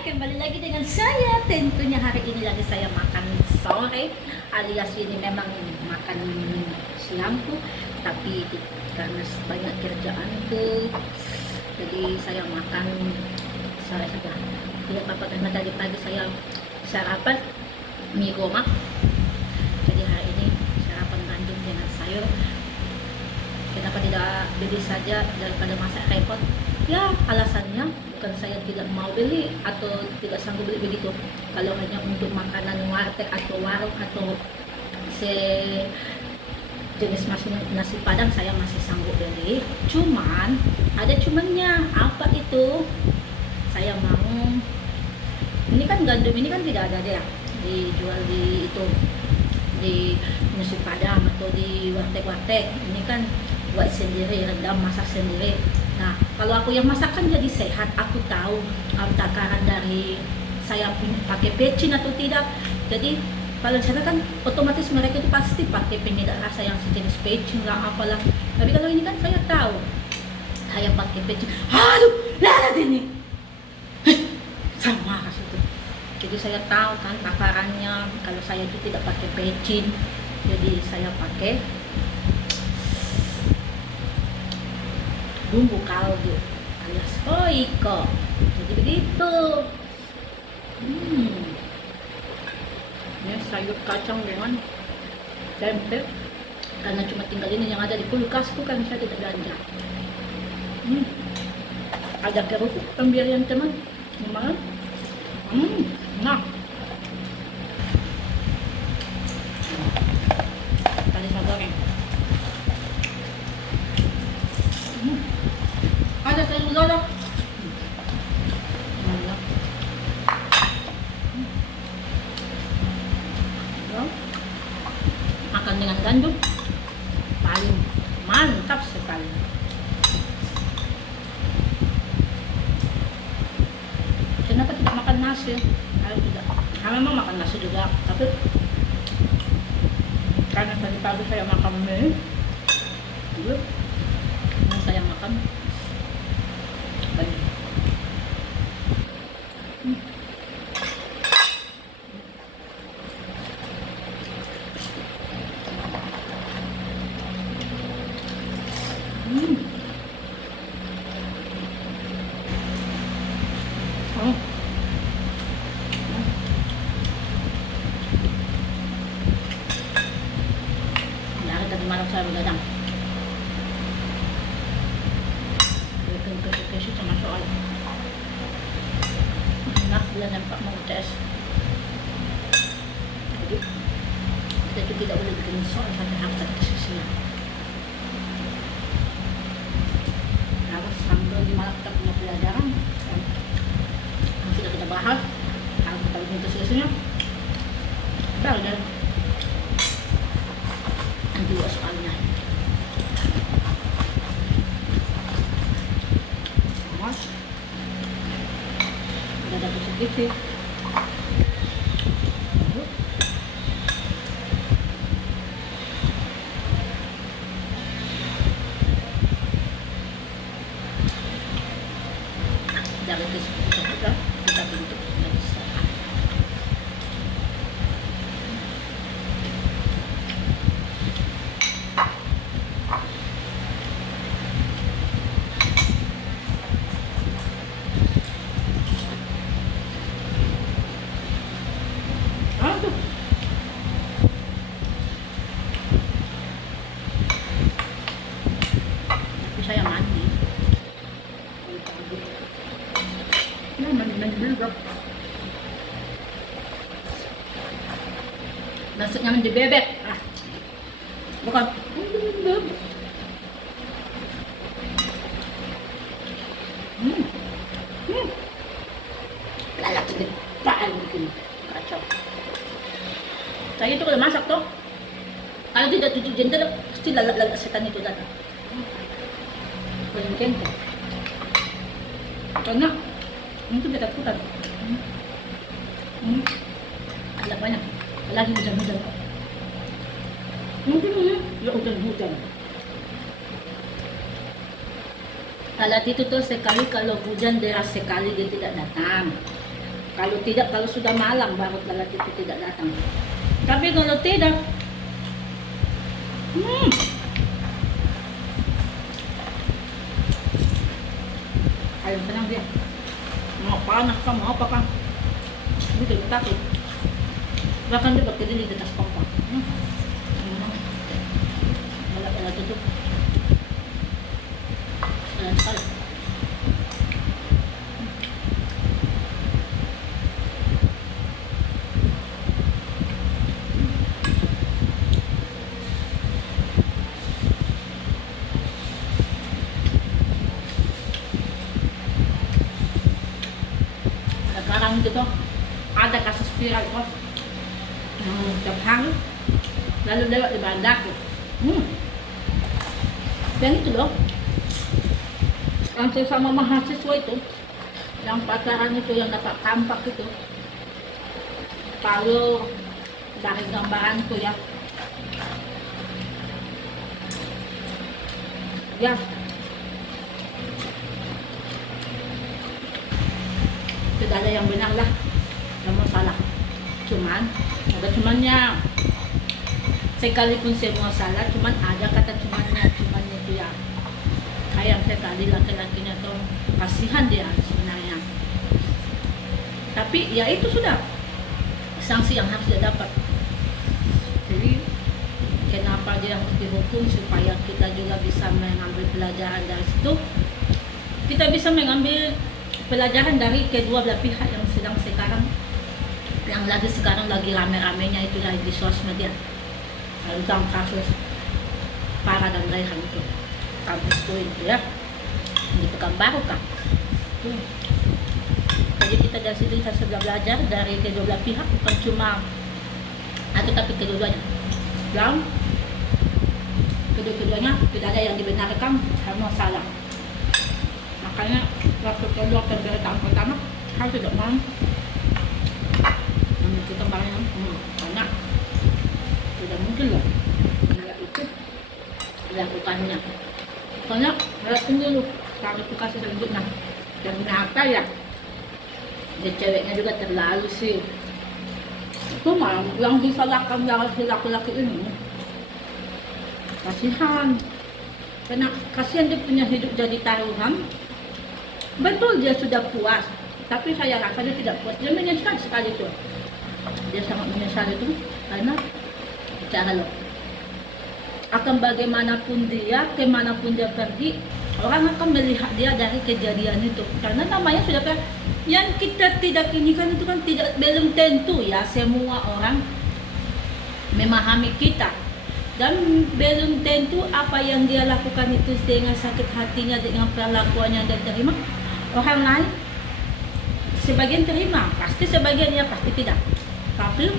kembali lagi dengan saya. Tentunya hari ini lagi saya makan sore, alias ini memang makan siangku, tapi karena banyak kerjaanku, jadi saya makan sore saja. Tidak apa-apa karena tadi pagi saya sarapan mie gomak. Jadi hari ini sarapan gandum dengan sayur. Kenapa tidak beli saja daripada masak repot? Ya, alasannya bukan saya tidak mau beli atau tidak sanggup beli begitu. Kalau hanya untuk makanan warteg atau warung atau jenis nasi padang saya masih sanggup beli. Cuman ada cumannya. Apa itu? Saya mau, ini kan gandum ini kan tidak ada ya dijual di itu di nasi padang atau di warteg-warteg. Ini kan buat sendiri, rendam, masak sendiri. Nah, kalau aku yang masak kan jadi sehat. Aku tahu takaran dari saya pakai pecin atau tidak. Jadi kalau sana kan otomatis mereka itu pasti pakai penyedap rasa yang sejenis pecin lah apalah. Tapi kalau ini kan saya tahu saya pakai pecin. Aduh, lihat ini. Sama kasih itu. Jadi saya tahu kan takarannya. Kalau saya itu tidak pakai pecin, jadi saya pakai bumbu kaldu alias oiko. Jadi begitu. Ini sayur kacang dengan tempe. Karena cuma tinggal ini yang ada di kulkasku kan saya tidak belanja. Ada kerupuk pemberian teman. Gimana? Nah. Tadi saya goreng. Ada telur lodok. Makan dengan gandum paling mantap sekali. Kenapa tidak makan nasi? Tidak. Memang makan nasi juga, tapi karena tadi pagi saya makan mie, jadi saya makan banyak. Dari malam saya begadang. Kasi sama soal. Anak bila nampak mau UTS. Jadi kita itu tidak boleh bikin soal sampai harus ada sisinya. Harus sambil di malam kita punya pelajaran yang sudah kita bahas, harus kita bikin sisinya. Baru dan dua soalnya. Mas, udah dapat sedikit. Dari kita bentuk menjadi soal. Saya mandi. Mandi juga. Maksudnya mandi bebek. Bukan. Lalak sedikit. Paal bikin kacau. Saya itu kalau masak tuh, kalau tidak cuci jendela, pasti lalak setan itu datang. Paling kente. Karena itu ketakutan. Ada banyak. Lagi hujan-hujan. Mungkin ya hujan-hujan. Alat itu tuh sekali kalau hujan deras sekali dia tidak datang. Kalau tidak, kalau sudah malam baru lelaki itu tidak datang. Tapi kalau tidak, ayun senang dia. Mau panas ka, mau apa ka. Hindi ko takot. Bahkan dia berdiri di atas kompor. Wala pala tutup. Salah sekali. Sekarang gitu ada kasus viral ko Japhang lalu lewat di banda ko. Dan itu loh yang sesama mahasiswa itu yang pacaran itu yang dapat tampak itu, kalau dari gambaran ko ya tidak ada yang benar lah, yang salah. Cuman ada cumannya, sekalipun semua salah, cuman ada kata cumannya itu ya. Kayak sekali laki-lakinya tuh kasihan dia sebenarnya. Tapi ya itu sudah sanksi yang harus dia dapat. Jadi kenapa dia harus dihukum, supaya kita juga bisa mengambil pelajaran dari situ. Kita bisa mengambil pelajaran dari kedua belah pihak yang sedang sekarang, yang sekarang lagi rame-ramenya itu di sosmed ya, tentang kasus Farah dan Raihan itu, kampus itu ya, di Pekanbaru kan. Jadi kita dari situ bisa belajar dari kedua belah pihak, bukan cuma atau tapi kedua-duanya. Dan kedua-duanya tidak ada yang dibenarkan, semua salah. Makanya waktu kedua pemberitaan pertama harus tidak mau kita banyak banyak, tidak mungkin loh tidak itu dilakukannya. Soalnya harapin dulu klarifikasi selanjutnya. Dan kenapa ya dia ceweknya juga terlalu sih, itu mah yang disalahkan dari si laki-laki ini. Kasihan, karena kasihan dia punya hidup jadi taruhan. Betul dia sudah puas, tapi saya rasa dia tidak puas. Dia menyesal sekali tuh. Dia sangat menyesal itu karena cara loh. Akan bagaimanapun dia, kemanapun dia pergi, orang akan melihat dia dari kejadian itu. Karena namanya sudah kayak yang kita tidak inginkan itu kan tidak, belum tentu ya semua orang memahami kita. Dan belum tentu apa yang dia lakukan itu dengan sakit hatinya, dengan perlakuannya dia terima. Orang lain sebagian terima, pasti sebagian ya pasti tidak. Tapi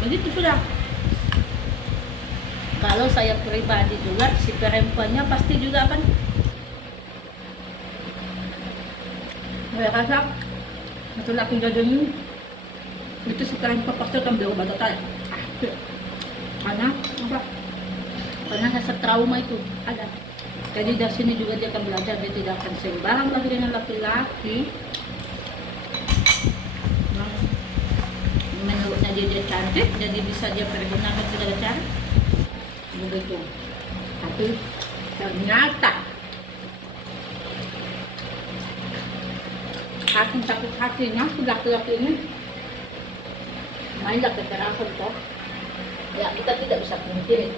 begitu sudah. Kalau saya pribadi juga, si perempuannya pasti juga akan merasa itu laki jadinya itu si perempuan pasti akan berubah total. Karena apa? Karena rasa trauma itu ada. Jadi dari sini juga dia akan belajar, dia tidak akan sembarang lagi dengan laki-laki. Menurutnya dia cantik, jadi bisa dia pergunakan segala cara. Begitu. Tapi ternyata saking sakit hatinya si laki-laki ini mainlah kekerasan toh. Ya kita tidak bisa pungkiri.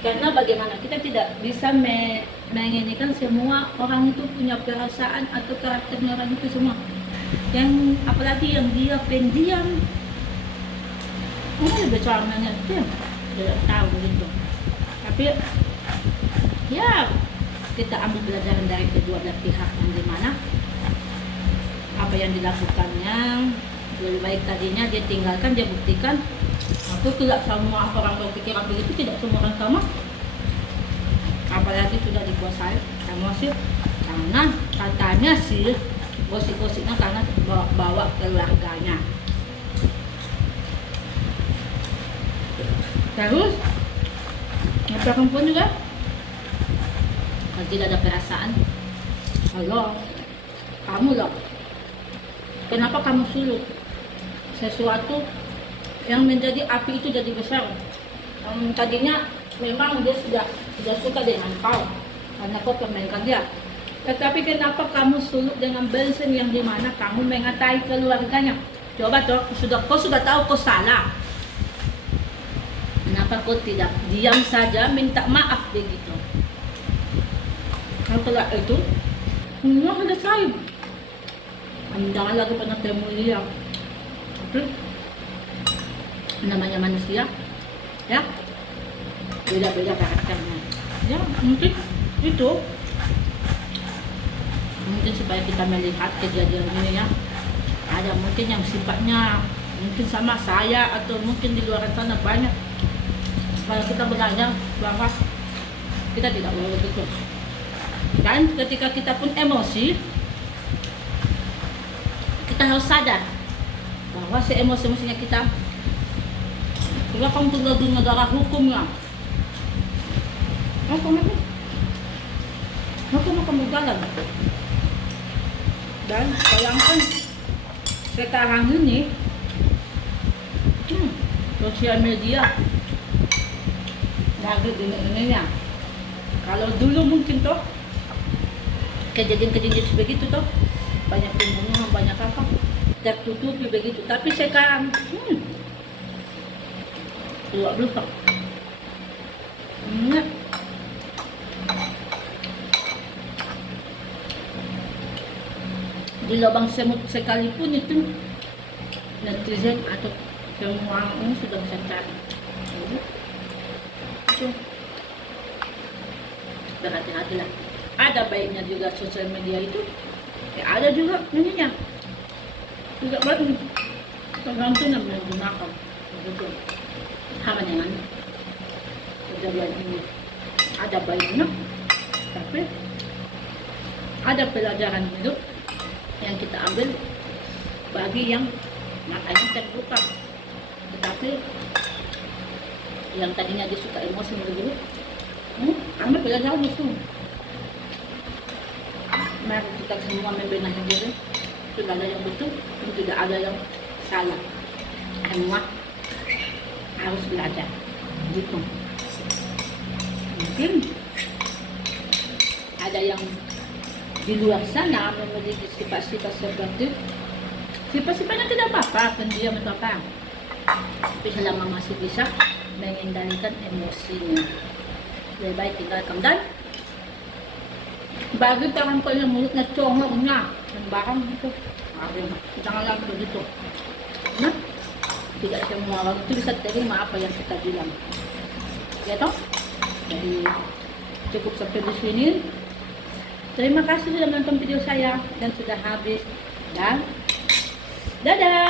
Karena bagaimana kita tidak bisa menginginkan semua orang itu punya perasaan atau karakternya orang itu semua. Yang apalagi yang dia pendiam, lebih caranya dia tidak tahu gitu. Tapi ya kita ambil pelajaran dari kedua belah pihak, yang dimana apa yang dilakukannya lebih baik tadinya dia tinggalkan, dia buktikan. Aku tidak semua orang berpikiran begitu, tidak semua orang sama. Apalagi sudah dikuasai emosi, karena katanya sih gosip-gosipnya karena bawa keluarganya. Terus yang perempuan juga kalau tidak ada perasaan, halo kamu loh, kenapa kamu sulut? sesuatu yang menjadi api itu jadi besar. Tadinya memang dia sudah suka dengan kau karena kau permainkan dia. Tetapi kenapa kamu sulut dengan bensin yang dimana kamu mengatai keluarganya? Coba toh, kau sudah tahu kau salah. Kenapa kau tidak diam saja minta maaf begitu? Kalau itu, nggak ada saya. Jangan lagi pernah temu dia. Oke? Namanya manusia, ya beda-beda karakternya. Ya mungkin itu. Mungkin supaya kita melihat kejadian ini ya, ada mungkin yang sifatnya mungkin sama saya atau mungkin di luar sana banyak. Kalau kita belajar bahwa kita tidak boleh begitu. Dan ketika kita pun emosi, kita harus sadar bahwa si emosi-emosinya kita kamu tinggal di negara hukumnya. Hukum kamu jalan. Dan bayangkan sekarang ini sosial media lagi ini. Kalau dulu mungkin toh kejadian-kejadian begitu toh banyak pembunuhan, banyak apa tertutupi begitu. Tapi sekarang luar biasa. Di lubang semut sekalipun itu netizen atau semua ini sudah bisa cari. Itu berhati-hatilah. Ada baiknya juga sosial media itu, ada juga ininya. Tidak baik, tergantung yang menggunakan. Begitu. Sama dengan kejadian ini. Ada baiknya, tapi ada pelajaran hidup yang kita ambil bagi yang matanya terbuka. Tetapi yang tadinya dia suka emosi begitu, ambil pelajaran itu. Mari kita semua membenahi diri. Tidak ada yang betul, tidak ada yang salah. Semua harus belajar. Gitu. Mungkin ada yang di luar sana memiliki sifat-sifat seperti sifat-sifatnya tidak apa-apa, pendiam atau apa, tapi selama masih bisa mengendalikan emosinya, lebih baik tinggalkan. Dan bagi tangan kau yang mulutnya congoknya dan barang itu, jangan lagi begitu. Nah, tidak semua orang itu bisa terima apa yang kita bilang, ya toh. Jadi cukup sampai di sini. Terima kasih sudah menonton video saya dan sudah habis, dan dadah.